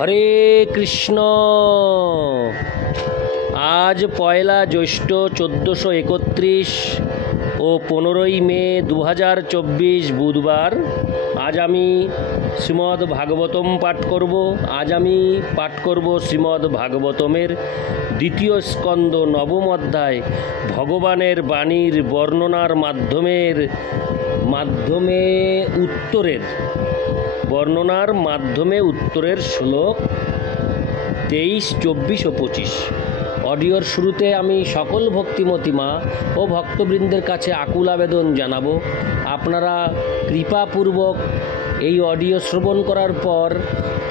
হরে কৃষ্ণ। আজ পয়লা জ্যৈষ্ঠ 1431 ও 15ই মে 2024 বুধবার। আজ আমি শ্রীমদ্ ভাগবতম পাঠ করব। পাঠ করব শ্রীমদ্ ভাগবতমের দ্বিতীয় স্কন্দ নবম অধ্যায় ভগবানের বাণীর বর্ণনার মাধ্যমে উত্তরের শ্লোক 23, 24 ও 25। অডিওর শুরুতে আমি সকল ভক্তিমতী মা ও ভক্তবৃন্দের কাছে আকুল আবেদন জানাবো, আপনারা কৃপাপূর্বক এই অডিও শ্রবণ করার পর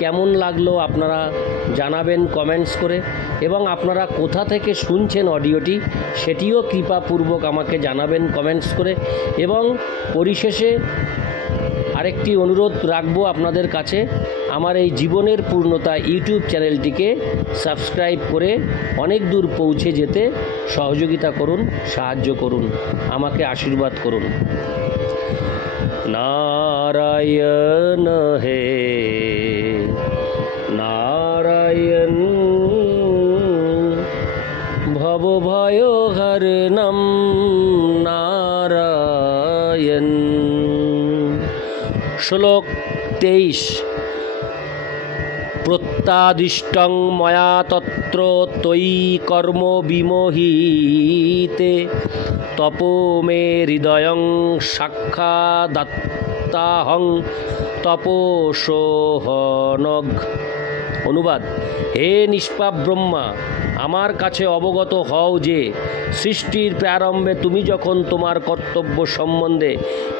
কেমন লাগলো আপনারা জানাবেন কমেন্টস করে, এবং আপনারা কোথা থেকে শুনছেন অডিওটি সেটিও কৃপাপূর্বক আমাকে জানাবেন কমেন্টস করে। এবং পরিশেষে আরেকটি অনুরোধ রাখবো আপনাদের কাছে, আমার এই জীবনের পূর্ণতা ইউটিউব চ্যানেলটিকে সাবস্ক্রাইব করে অনেক দূর পৌঁছে যেতে সহযোগিতা করুন, সাহায্য করুন, আমাকে আশীর্বাদ করুন। নারায়ণ হে নারায়ণ ভবভয়হরণম নারায়ণ। শ্লোক 23। প্রত্যাদিষ্টং ময়া তত্র তয়ি কর্ম বিমোহিতে তপো মে হৃদয়ং সাক্ষাদাত্তাহং তপোসোহনগ। অনুবাদ: হে নিষ্পাপ ব্রহ্মা, আমার কাছে অবগত হও যে সৃষ্টির প্রারম্ভে তুমি যখন তোমার কর্তব্য সম্বন্ধে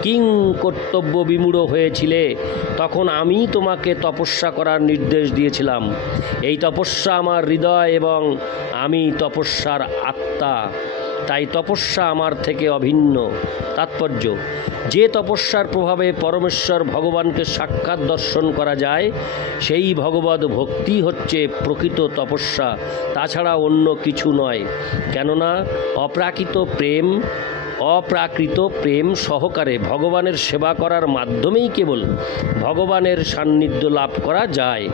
কিং কর্তব্য বিমূঢ় হয়েছিলে, তখন আমি তোমাকে তপস্যা করার নির্দেশ দিয়েছিলাম। এই তপস্যা আমার হৃদয় এবং আমি তপস্যার আত্মা, তাই তপস্যা আমার থেকে অভিন্ন। তাৎপর্য: যে তপস্যার প্রভাবে পরমেশ্বর ভগবানকে সাক্ষাৎ দর্শন করা যায়, সেই ভগবদ ভক্তি হচ্ছে প্রকৃত তপস্যা, তাছাড়া অন্য কিছু নয়। কেননা অপ্রাকৃত প্রেম সহকারে ভগবানের সেবা করার মাধ্যমেই কেবল ভগবানের সান্নিধ্য লাভ করা যায়।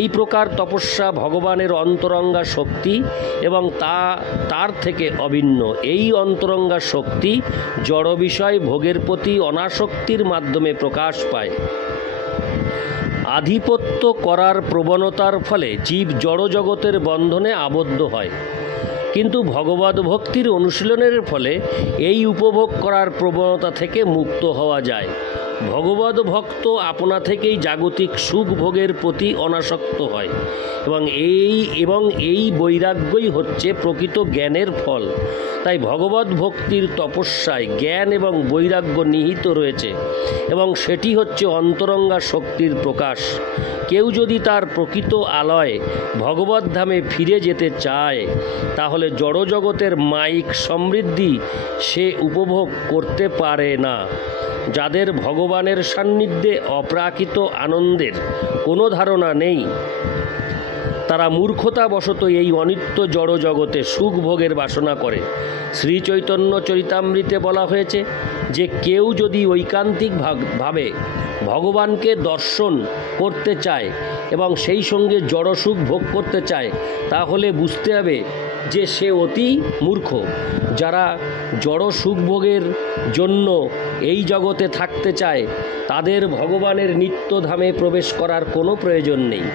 এই প্রকার তপস্যা ভগবানের অন্তরঙ্গা শক্তি এবং তার থেকে অভিন্ন। এই অন্তরঙ্গা শক্তি জড় বিষয় ভোগের প্রতি অনাসক্তির মাধ্যমে প্রকাশ পায়। আধিপত্য করার প্রবণতার ফলে জীব জড়জগতের বন্ধনে আবদ্ধ হয়, কিন্তু ভগবদ ভক্তির অনুশীলনের ফলে এই উপভোগ করার প্রবণতা থেকে মুক্ত হওয়া যায়। ভগবদ ভক্ত আপনা থেকেই জাগতিক সুখ ভোগের প্রতি অনাসক্ত হয়, এবং এই বৈরাগ্যই হচ্ছে প্রকৃত জ্ঞানের ফল। তাই ভগবদ ভক্তির তপস্যায় জ্ঞান এবং বৈরাগ্য নিহিত রয়েছে, এবং সেটি হচ্ছে অন্তরঙ্গা শক্তির প্রকাশ। কেউ যদি তার প্রকৃত আলয় ভগবদ ধামে ফিরে যেতে চায়, তাহলে জড়জগতের মায়িক সমৃদ্ধি সে উপভোগ করতে পারে না। যাদের ভগবানের সান্নিধ্যে অপ্রাকৃত আনন্দের কোনো ধারণা নেই, তারা মূর্খতাবশত এই অনিত্য জড় জগতে সুখ ভোগের বাসনা করে। শ্রী চৈতন্য চরিতামৃতে বলা হয়েছে যে কেউ যদি ঐকান্তিকভাবে ভগবানকে দর্শন করতে চায় এবং সেই সঙ্গে জড় সুখ ভোগ করতে চায়, তাহলে বুঝতে হবে যে সে অতি মূর্খ। যারা জড় সুখ ভোগের জন্য এই জগতে থাকতে চায়, তাদের ভগবানের নিত্যধামে প্রবেশ করার কোনো প্রয়োজন নেই।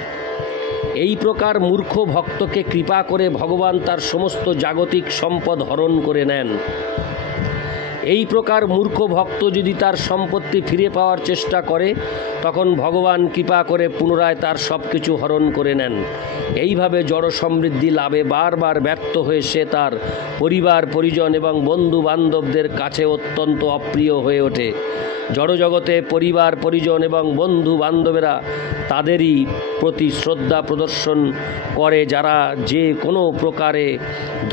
এই প্রকার মূর্খ ভক্তকে কৃপা করে ভগবান তার সমস্ত জাগতিক সম্পদ হরণ করে নেন। এই প্রকার মূর্খ ভক্ত যদি তার সম্পত্তি ফিরে পাওয়ার চেষ্টা করে, তখন ভগবান কৃপা করে পুনরায় তার সব কিছু হরণ করে নেন। এইভাবে জড় সমৃদ্ধি লাভে বারবার ব্যর্থ হয়ে সে তার পরিবার পরিজন এবং বন্ধু বান্ধবদের কাছে অত্যন্ত অপ্রিয় হয়ে ওঠে। জড়জগতে পরিবার পরিজন এবং বন্ধু বান্ধবেরা তাদেরই প্রতি শ্রদ্ধা প্রদর্শন করে যারা যে কোনো প্রকারে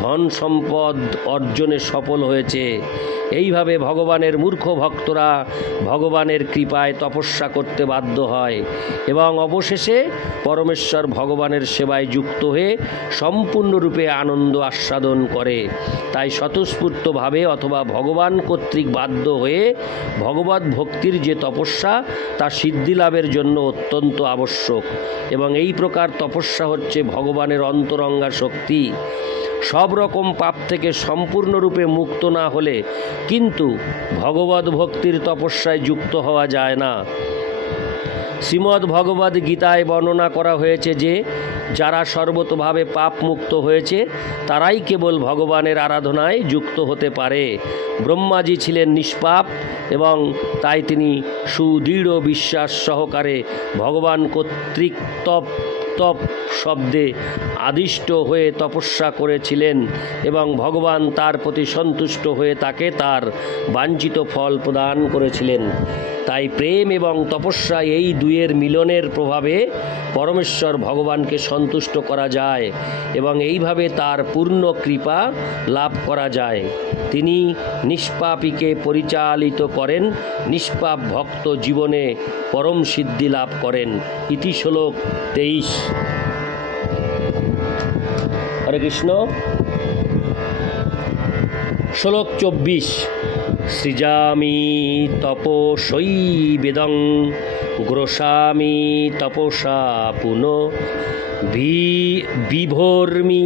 ধন সম্পদ অর্জনে সফল হয়েছে। এইভাবে ভগবানের মূর্খ ভক্তরা ভগবানের কৃপায় তপস্যা করতে বাধ্য হয় এবং অবশেষে পরমেশ্বর ভগবানের সেবায় যুক্ত হয়ে সম্পূর্ণরূপে আনন্দ আস্বাদন করে। তাই স্বতঃস্ফূর্তভাবে অথবা ভগবান কর্তৃক বাধ্য হয়ে ভগবত ভগবৎ ভক্তির যে তপস্যা তা সিদ্ধি লাভের জন্য অত্যন্ত আবশ্যক, এবং এই প্রকার তপস্যা হচ্ছে ভগবানের অন্তরঙ্গা শক্তি। সব রকম পাপ থেকে সম্পূর্ণরূপে মুক্ত না হলে কিন্তু ভগবৎ ভক্তির তপস্যায় যুক্ত হওয়া যায় না। শ্রীমদ্ ভগবদ্ গীতায় বর্ণনা করা হয়েছে যে যারা সর্বতোভাবে পাপ মুক্ত হয়েছে তারাই কেবল ভগবানের আরাধনায় যুক্ত হতে পারে। ব্রহ্মাজি ছিলেন নিষ্পাপ এবং তাই তিনি সুদৃঢ় বিশ্বাস সহকারে ভগবান কর্তৃক তপ শব্দে আদিষ্ট হয়ে তপস্যা করেছিলেন এবং ভগবান তার প্রতি সন্তুষ্ট হয়ে তাকে তার বাঞ্ছিত ফল প্রদান করেছিলেন। তাই প্রেম এবং তপস্যা এই দুইয়ের মিলনের প্রভাবে পরমেশ্বর ভগবানকে সন্তুষ্ট করা যায় এবং এইভাবে তার পূর্ণ কৃপা লাভ করা যায়। তিনি নিষ্পাপীকে পরিচালিত করেন, নিষ্পাপ ভক্ত জীবনে পরম সিদ্ধি লাভ করেন। ইতি শ্লোক 23। হরে কৃষ্ণ। শ্লোক 24। সৃজামি তপসৈবেদং গ্রসামি তপসা পুন বিভর্মি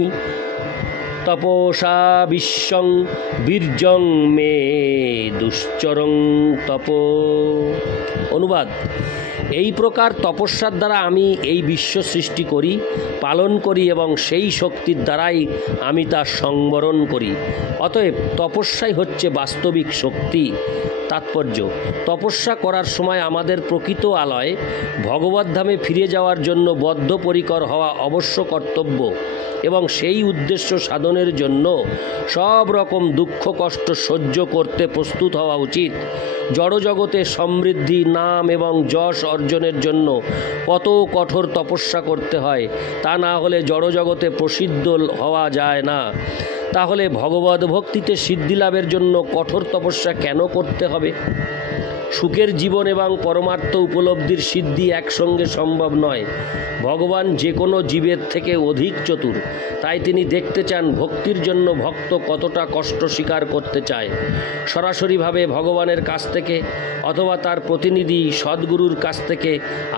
তপসা বিশ্বং বীর্যং মে দুশ্চরং তপ। অনুবাদ: এই প্রকার তপস্যার দ্বারা আমি এই বিশ্ব সৃষ্টি করি, পালন করি এবং সেই শক্তির দ্বারাই আমি তা সংবরণ করি। অতএব তপস্যাই হচ্ছে বাস্তবিক শক্তি। তাৎপর্য: তপস্যা করার সময় আমাদের প্রকৃত আলয় ভগবদ্ধামে ফিরে যাওয়ার জন্য বদ্ধপরিকর হওয়া অবশ্য কর্তব্য এবং সেই উদ্দেশ্য সাধনের জন্য সব রকম দুঃখ কষ্ট সহ্য করতে প্রস্তুত হওয়া উচিত। জড়জগতে সমৃদ্ধি, নাম এবং যশ অর্জনের জন্য কত কঠোর তপস্যা করতে হয়, তা না হলে জড়জগতে প্রসিদ্ধ হওয়া যায় না। তাহলে ভগবদ্ ভক্তিতে সিদ্ধি লাভের জন্য কঠোর তপস্যা কেন করতে হবে? সুখের জীবন এবং পরমার্থ উপলব্ধির সিদ্ধি একসঙ্গে সম্ভব নয়। ভগবান যে কোনো জীবের থেকে অধিক চতুর, তাই তিনি দেখতে চান ভক্তির জন্য ভক্ত কতটা কষ্ট স্বীকার করতে চায়। সরাসরিভাবে ভগবানের কাছ থেকে অথবা তার প্রতিনিধি সদ্গুরুর কাছ থেকে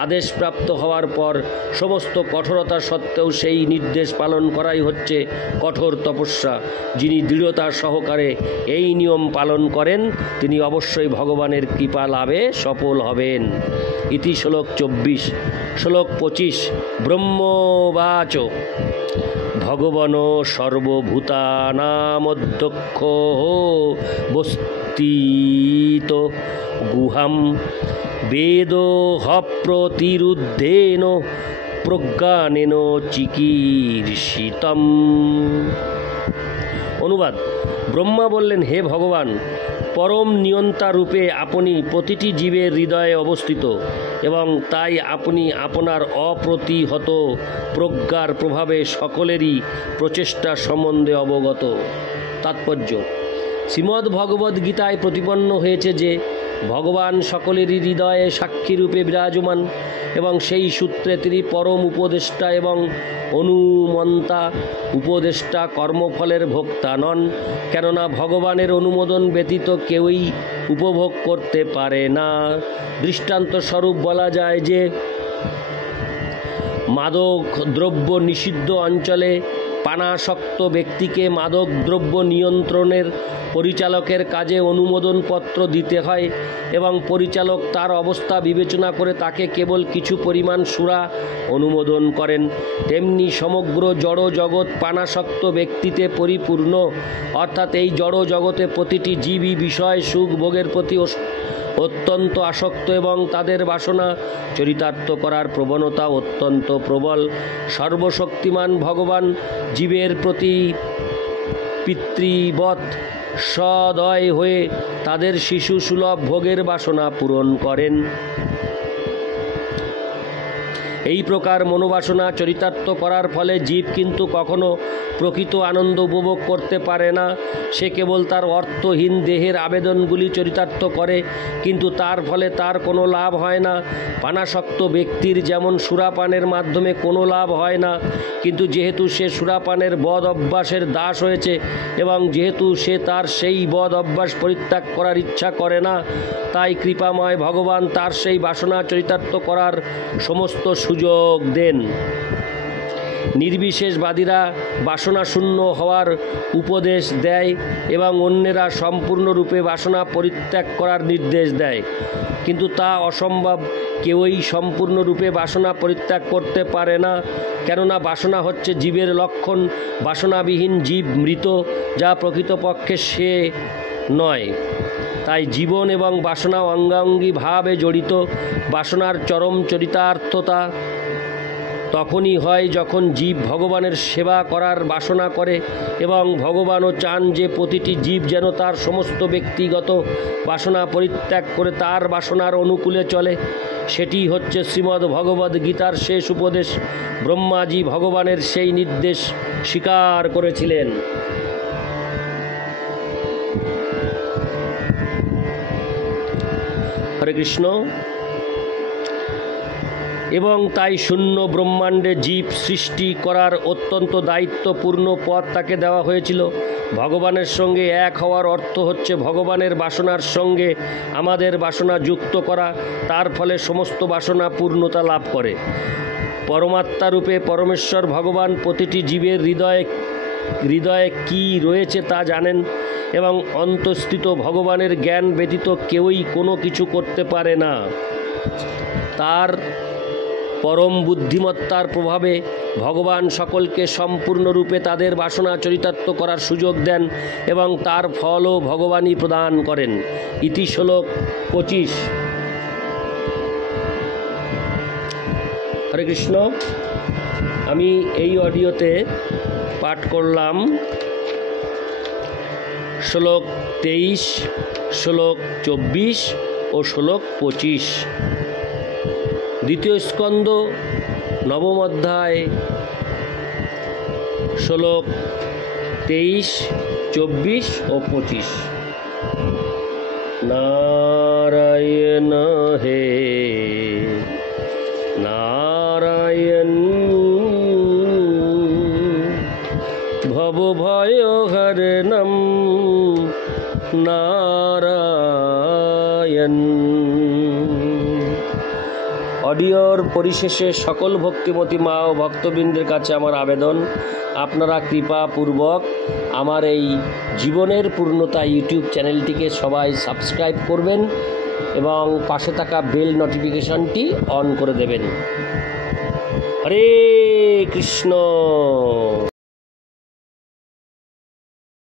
আদেশপ্রাপ্ত হওয়ার পর সমস্ত কঠোরতা সত্ত্বেও সেই নির্দেশ পালন করাই হচ্ছে কঠোর তপস্যা। যিনি দৃঢ়তা সহকারে এই নিয়ম পালন করেন তিনি অবশ্যই ভগবানের কৃপা লাভে সফল হবেন। ইতি শ্লোক 24। শ্লোক 25। ব্রহ্মবাচ ভগবন সর্বভূতানামধ্যক্ষ বস্তিত গুহাম বেদোহ প্রতিরুদ্ধেন প্রজ্ঞানেন চিকীর্ষিতম। অনুবাদ: ব্রহ্মা বললেন, হে ভগবান, পরম নিয়ন্তা রূপে আপনি প্রতিটি জীবের হৃদয়ে অবস্থিত এবং তাই আপনি আপনার অপ্রতিহত প্রজ্ঞার প্রভাবে সকলেরই প্রচেষ্টা সম্বন্ধে অবগত। তাৎপর্য: শ্রীমদ্ ভগবদ্ গীতায় প্রতিপন্ন হয়েছে যে ভগবান সকলেরই হৃদয়ে সাক্ষীরূপে বিরাজমান এবং সেই সূত্রে তিনি পরম উপদেষ্টা এবং অনুমন্তা। উপদেষ্টা কর্মফলের ভোক্তা নন, কেননা ভগবানের অনুমোদন ব্যতীত কেউই উপভোগ করতে পারে না। দৃষ্টান্ত স্বরূপ বলা যায় যে মাদক দ্রব্য নিষিদ্ধ অঞ্চলে পানাসক্ত ব্যক্তিকে মাদক দ্রব্য নিয়ন্ত্রণের পরিচালকের কাজে অনুমোদনপত্র দিতে হয় এবং পরিচালক তার অবস্থা বিবেচনা করে তাকে কেবল কিছু পরিমাণ সুরা অনুমোদন করেন। তেমনি সমগ্র জড় জগৎ পানাসক্ত ব্যক্তিতে পরিপূর্ণ, অর্থাৎ এই জড় জগতে প্রতিটি জীবই বিষয় সুখ ভোগের প্রতি অত্যন্ত আসক্ত এবং তাদের বাসনা চরিতার্থ করার প্রবণতা অত্যন্ত প্রবল। সর্বশক্তিমান ভগবান জীবের প্রতি পিতৃবৎ সদয় হয়ে তাদের শিশু সুলভ ভোগের বাসনা পূরণ করেন। এই প্রকার মনোবাসনা চরিতার্থ করার ফলে জীব কিন্তু কখনো প্রকৃত আনন্দ উপভোগ করতে পারে না। সে কেবল তার অর্থহীন দেহের আবেদনগুলি চরিতার্থ করে, কিন্তু তার ফলে তার কোনো লাভ হয় না। পানাসক্ত ব্যক্তির যেমন সুরাপানের মাধ্যমে কোনো লাভ হয় না, কিন্তু যেহেতু সে সুরাপানের বদ অভ্যাসের দাস হয়েছে এবং যেহেতু সে তার সেই বদ অভ্যাস পরিত্যাগ করার ইচ্ছা করে না, তাই কৃপাময় ভগবান তার সেই বাসনা চরিতার্থ করার সমস্ত সুযোগ দেন। নির্বিশেষবাদীরা বাসনা শূন্য হওয়ার উপদেশ দেয় এবং অন্যেরা সম্পূর্ণরূপে বাসনা পরিত্যাগ করার নির্দেশ দেয়, কিন্তু তা অসম্ভব। কেউই সম্পূর্ণরূপে বাসনা পরিত্যাগ করতে পারে না, কেননা বাসনা হচ্ছে জীবের লক্ষণ। বাসনাবিহীন জীব মৃত, যা প্রকৃতপক্ষে সে নয়। তাই জীবন এবং বাসনা অঙ্গাঙ্গিভাবে জড়িত। বাসনার চরম চরিতার্থতা তখনই হয় যখন জীব ভগবানের সেবা করার বাসনা করে এবং ভগবানও চান যে প্রতিটি জীব যেন তার সমস্ত ব্যক্তিগত বাসনা পরিত্যাগ করে তার বাসনার অনুকূলে চলে। সেটি হচ্ছে শ্রীমদ্ ভগবদ্ গীতার শেষ উপদেশ। ব্রহ্মাজি ভগবানের সেই নির্দেশ স্বীকার করেছিলেন। হরে কৃষ্ণ। এবং তাই শূন্য ব্রহ্মাণ্ডে জীব সৃষ্টি করার অত্যন্ত দায়িত্বপূর্ণ পথ তাকে দেওয়া হয়েছিল। ভগবানের সঙ্গে এক হওয়ার অর্থ হচ্ছে ভগবানের বাসনার সঙ্গে আমাদের বাসনা যুক্ত করা। তার ফলে সমস্ত বাসনা পূর্ণতা লাভ করে। পরমাত্মারূপে পরমেশ্বর ভগবান প্রতিটি জীবের হৃদয়ে কি রয়েছে তা জানেন এবং অন্তঃস্থিত ভগবানের জ্ঞান ব্যতীত কেউই কোনো কিছু করতে পারে না। তার পরম বুদ্ধিমত্তার প্রভাবে ভগবান সকলকে সম্পূর্ণরূপে তাদের বাসনা চরিতার্থ করার সুযোগ দেন এবং তার ফলও ভগবানই প্রদান করেন। ইতি শ্লোক 25। হরে কৃষ্ণ। আমি এই অডিওতে পাঠ করলাম শ্লোক 23, শ্লোক 24 ও শ্লোক 25। দ্বিতীয় স্কন্দ নবম অধ্যায় শ্লোক 23, 24 ও 25। নারায়ণ হে নারায়ণ ভবভয়হরণম নারায়ণ। অডিওর পরিশেষে সকল ভক্তিমতী মা ও ভক্তবৃন্দের কাছে আমার আবেদন, আপনারা কৃপাপূর্বক আমার এই জীবনের পূর্ণতা ইউটিউব চ্যানেলটিকে সবাই সাবস্ক্রাইব করবেন এবং পাশে থাকা বেল নোটিফিকেশনটি অন করে দেবেন। হরে কৃষ্ণ।